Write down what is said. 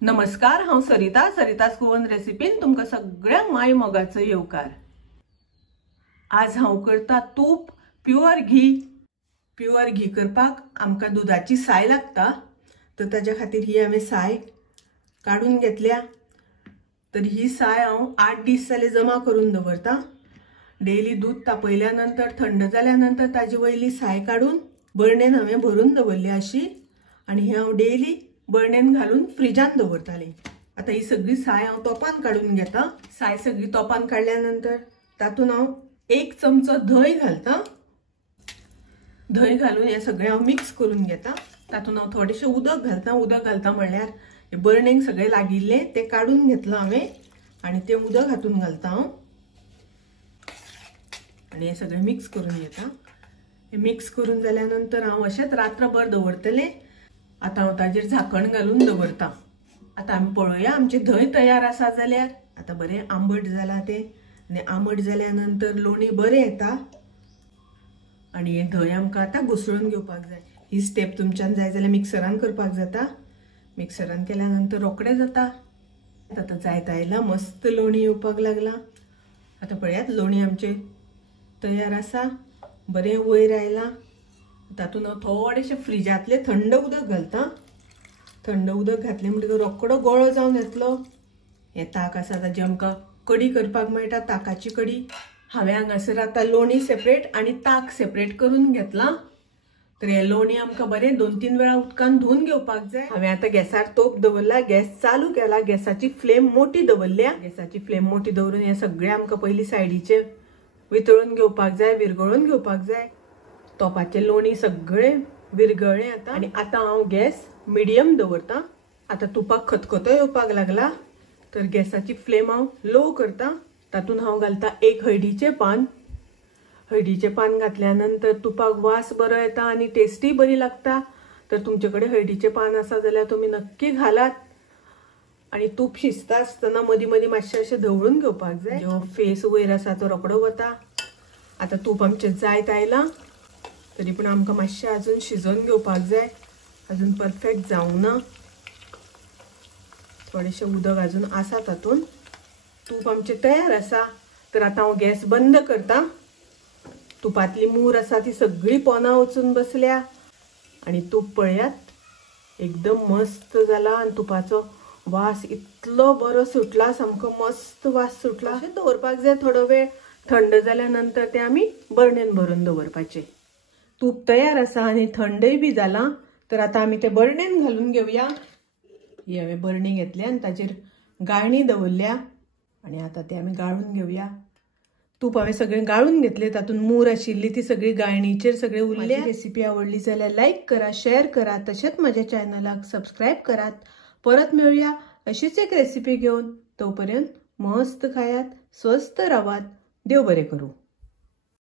नमस्कार, हांव सरितास गोवन रेसिपीन तुमकां सगळ्यांक माय मोगाचो येवकार। आज हांव करता तूप प्युअर घी करपाक आमकां दुधाची साय लागता। तर ताज्या खातीर ही हांवें साय काडून घेतल्या। तर ही साय हांव 8 दीस जाले जमा करून दवरता। डेली दूध तापयल्या नंतर थंड जाल्या नंतर ताजी वयली साय काडून बरणेन हांवें भरून दवरली अशी, आणि ही हांव डेली बरणेन घालून फ्रिजान दवरताली। आता ही सगळी साय हांव तोपान काडून घेता। साय सगळी तोपान काडल्या नंतर तातून हांव 1 चमचो धंय घालता। धंय घालून हे सगळें हांव मिक्स करून घेता। तातून हांव थोडेशें उदक घालता। उदक घालता म्हणल्यार हे बरणेक सगळें लागिल्ले ते काडून घेतलं हांवें, आणि ते उदक हातून घालता हांव, आणि हे सगळें मिक्स करून घेता। हे मिक्स करून जाल्या नंतर हांव अशेंच रात्रभर दवरतलें। आता हांव ताजेर झाकण घालून दवरता। आता आमी पळोवया आमचे धंय तयार आसा जाल्यार। आता बरें आंबट जाला तें, आनी आंबट जाल्या नंतर लोणी बरें येता, आणि हे धंय आमकां आतां घुसळून घेवपाक जाय। ही स्टेप तुमच्यान जाय जाल्यार मिक्सरान करपाक जाता। मिक्सरान केल्या नंतर रोखडें जाता। आता जायत आयला, मस्त लोणी येवपाक लागला। आता पळयात लोणी आमचें तयार आसा, बरें वयर आयला। तातून हांव थोडेशें फ्रिजांतलें थंड उदक घालता। थंड उदक घातलें म्हणटकीर रोखडो गळो जावन येतलो। हें ताक आसा ताची आमकां कडी करपाक मेळटा, ताकाची कडी। हांवें हांगासर आतां लोणी सेपरेट आनी ताक सेपरेट करून घेतलां। तर हें लोणी आमकां बरें 2-3 वेळा उदकान धुवन घेवपाक जाय। हांवें आतां गॅसार तोप दवरला, गॅस चालू केला, गॅसाची फ्लेम मोठी दवरल्या। गॅसाची फ्लेम मोठी दवरून हें सगळें आमकां पयलीं सायडीचें वितळून घेवपाक जाय, विरगळून घेवपाक जाय। तोपाचें लोणी सगळें विरगळ्ळें आता, आनी आतां हांव गॅस मिडियम दवरता। आतां तुपाक खतखतो येवपाक लागला, तर गॅसाची फ्लेम हांव लो करता। तातून हांव घालता 1 हळदीचें पान। हळदीचें पान घातल्या नंतर तुपाक वास बरो येता आनी टेस्टूय बरी लागता। तर तुमचे कडेन हळदीचें पान आसा जाल्यार तुमी नक्की घालात। आणि तूप शिजता आसतना मदीं मदीं मातशें अशें धवळून घेवपाक जाय, जो फेस वयर आसा तो रोखडो वता। आतां तूप आमचें जायत आयलां, तरी पूण आमकां मातशें अजून शिजोवन घेवपाक जाय। अजून परफेक्ट जावना, थोडेशें उदक अजून आसा तातून। तूप आमचें तयार आसा। तर आतां हांव गॅस बंद करता। तुपांतली मूर आसा ती सगळी पोंदां वचून बसल्या, आणि तूप पळयात एकदम मस्त जाला। आनी तुपाचो वास इतलो बरो सुटला, सामको मस्त वास सुटला। अशें दवरपाक जाय थोडो वेळ। थंड जाल्या नंतर ते आमी बरणेन भरून दवरपाचें। तूप तयार आसा आनी थंडय बी जाला। तर आतां आमी ते बरणेन घालून घेवया। ही हांवें बरणी घेतल्या आनी ताजेर गाळणी दवरल्या, आनी आतां ते आमी गाळून घेवया। तूप हांवें सगळें गाळून घेतलें, तातून मूर आशिल्ली ती सगळी गाळणीचेर सगळें उरल्या। रेसिपी आवडली जाल्यार लायक करा, शेअर करा, तशेंच म्हज्या चॅनलाक सबस्क्रायब करात। परत मेळुया अशीच एक रेसिपी घेवन। तोपर्यंत मस्त खायात, स्वस्थ रावात, देव बरें करूं।